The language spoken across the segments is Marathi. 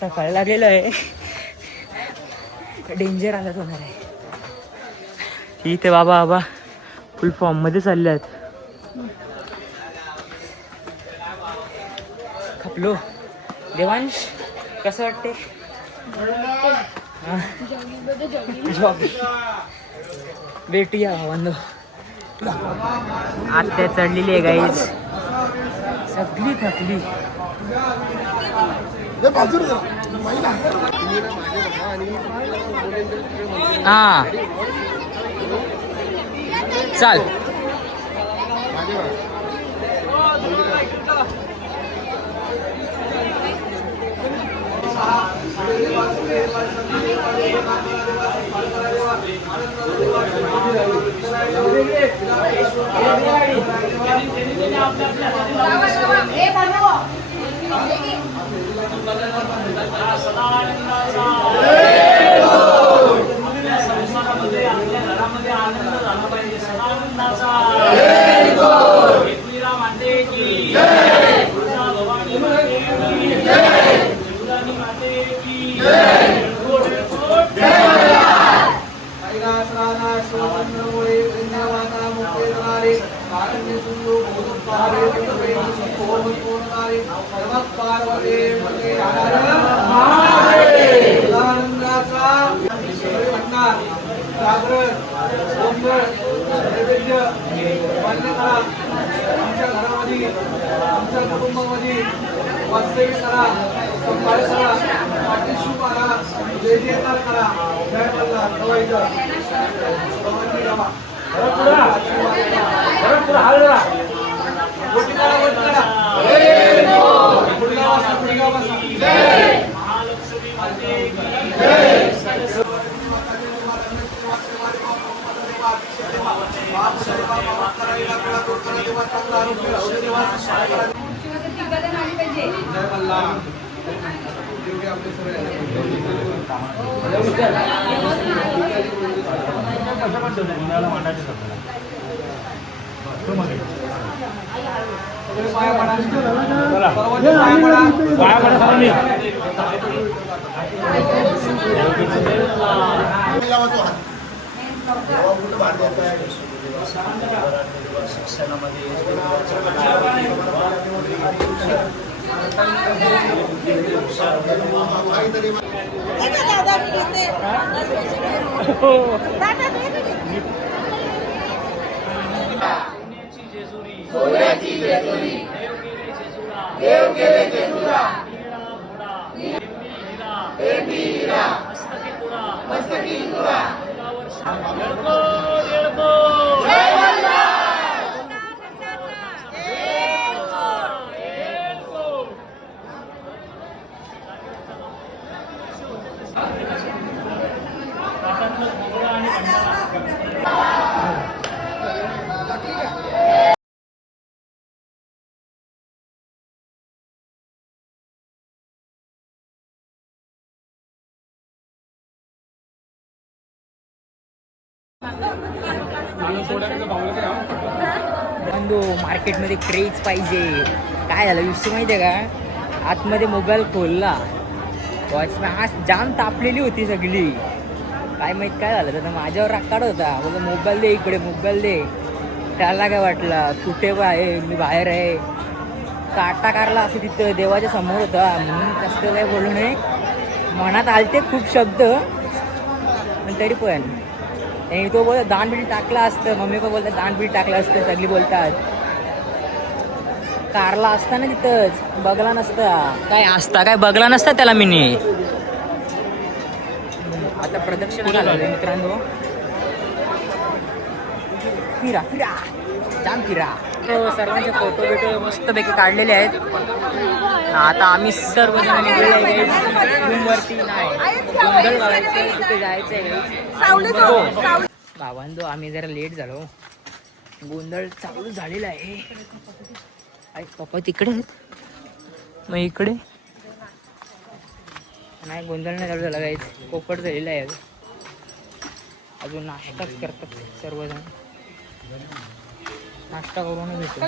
सकाळ लागलेलं आहे. डेंजर आलाच होणार आहे. इथे बाबा फुल फॉर्म मध्ये चालले आहेत. खपलो. देवांश कसं वाटते? भेटूया भावांनो. आत्या चढलेली आहे गाईज, सगळी थकली. हा चाल. देव केले जेजुरा, मस्तकी तुरा, मार्केटमध्ये क्रेज पाहिजे. काय झालं विषय माहिती आहे का? आतमध्ये मोबाईल खोलला, वॉचमॅन आज जाम तापलेली होती सगळी. काय माहित काय झालं तर माझ्यावर राग काढत होता. बघा मोबाईल दे इकडे, मोबाईल दे. त्याला काय वाटलं कुठे आहे, मी बाहेर आहे. काटा कारला असं तिथं देवाच्या समोर होता म्हणून जास्त काय बोलू नये. मनात आलते खूप शब्द पण तरी पण आणि तो बोल दानबिडी टाकला असतं, मम्मी पण बोलतात दानबिडी टाकलं असतं, सगळी बोलतात. कारला असता ना तिथंच, बघला नसता काय असता, काय बघला नसता त्याला मी. आता प्रदक्षिणा झालं मित्रांनो, फिरा फिरा जाम फिरा. सर्वांचे फोटो बिटो मस्तपैकी काढलेले आहेत. आता आम्ही सर्वजण निघलेले रूमवरती, नाही गोंधळ बघायचं तिथे जायचंय. बाबांनो आम्ही जरा लेट झालो, गोंधळ चालू झालेला आहे. आई पप्पा तिकडे आहेत, मग इकडे नाही गोंधळ नाही चालू झाला, काहीच पोपट झालेला आहे. अजून नाश्ताच करतात सर्वजण, नाश्ता करून घेतो.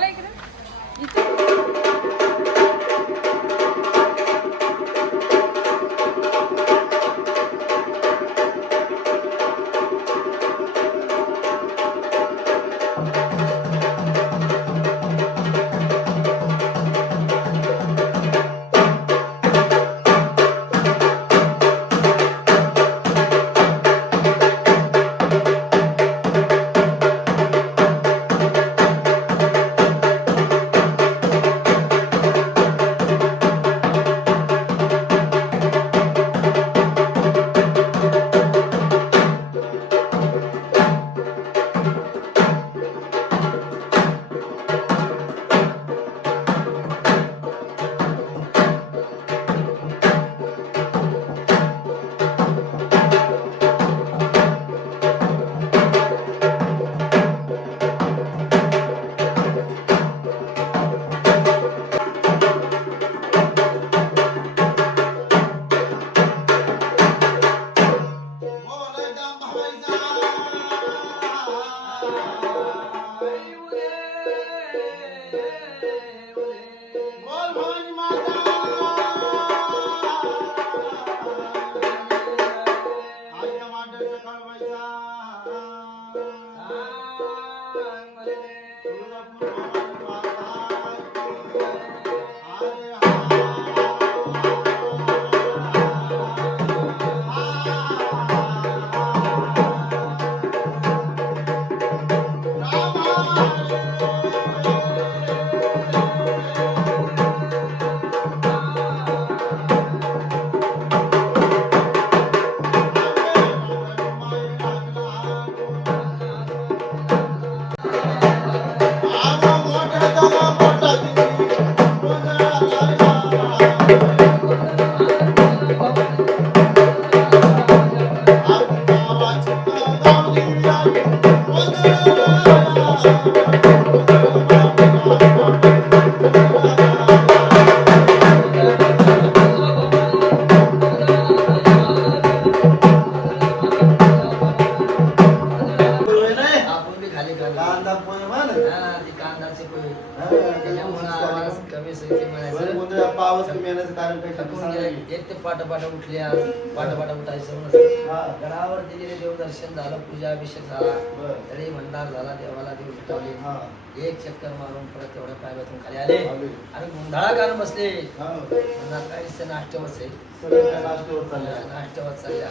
एक ते पाटापाटा उठल्या, पाटापाटा उठायचं नसतं. गडावर दिलेले देवदर्शन झालं, पूजा अभिषेक झाला, तरी भंडार झाला, देवाला देव उठवले. एक चक्कर मारून परत तेवढ्या पायबातून खाली आले आणि गोंधळा कारण बसले. काय दिसतं नाष्ट्यावर नाष्ट्यावर चालले.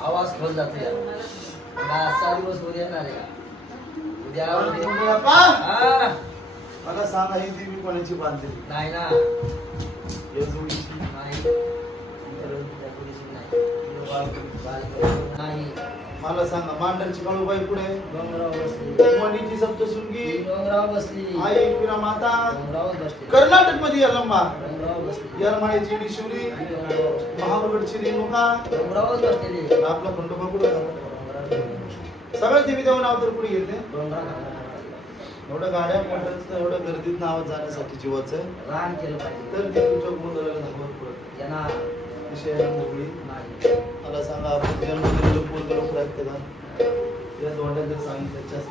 आवाज खोल जातो. असा दिवस उद्या येणार आहे. उद्या मला सांगा ही देवी कोणाची बांधली? नाही ना, नाही. मला सांगा मांडरची काळूबाई पुढे डोंगराव बसली, मणीची सप्तशृंगी डोंगराव बसली, आई एकविरा माता डोंगराव बसली, कर्नाटक मध्ये यलंबा, डोंगराव बसली, यलमाळ्याची डिशिवरी, महाबळगडची रेणुका, डोंगरावच बसलेली. आपला खंडोबा कुठे सगळ्या देवी देव नाव तर पुढे घेतले. एवढ्या गाड्या मोठ्या एवढ्या गर्दीत नावात जाण्यासाठी जीवाचं रान केलं पाहिजे. तर ते तुमच्या गोंधळाला धावत पडत यांना विषय मोकळी. नाही. मला सांगा आपण जन्मदिन लोक लोक आहेत का? या दोंड्या जर सांगितल्याच्याच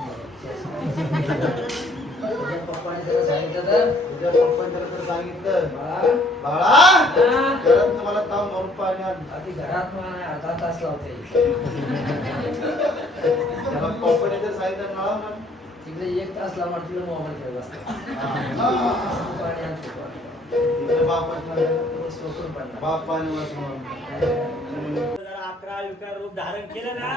तुझ्या पप्पाने त्याला सांगितलं तर तुझ्या पप्पाने त्याला तर सांगितलं बाळा, बाळा घरात तुम्हाला ताव मारून पाणी आण. आधी घरात मला अर्धा तास लावते. त्याला पप्पाने तर सांगितलं नळा म्हण तिकडे 1 तास लावणार, तिकडे मोबाईल खेळत असतो. पाणी आणतो. तिकडे बापाच सोडून पडणार. बाप पाणी वाचून 11 विकार रूप धारण केलं ना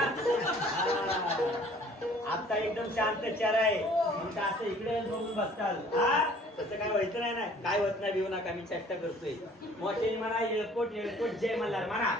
आता एकदम शांत चार आहे म्हणून असं इकडे बघून बसताल हा तसं काय व्हायचं नाही ना काय होत नाही भिवू नका मी चेष्टा करतोय मोठे म्हणा येळकोट येळकोट जय मल्हार म्हणा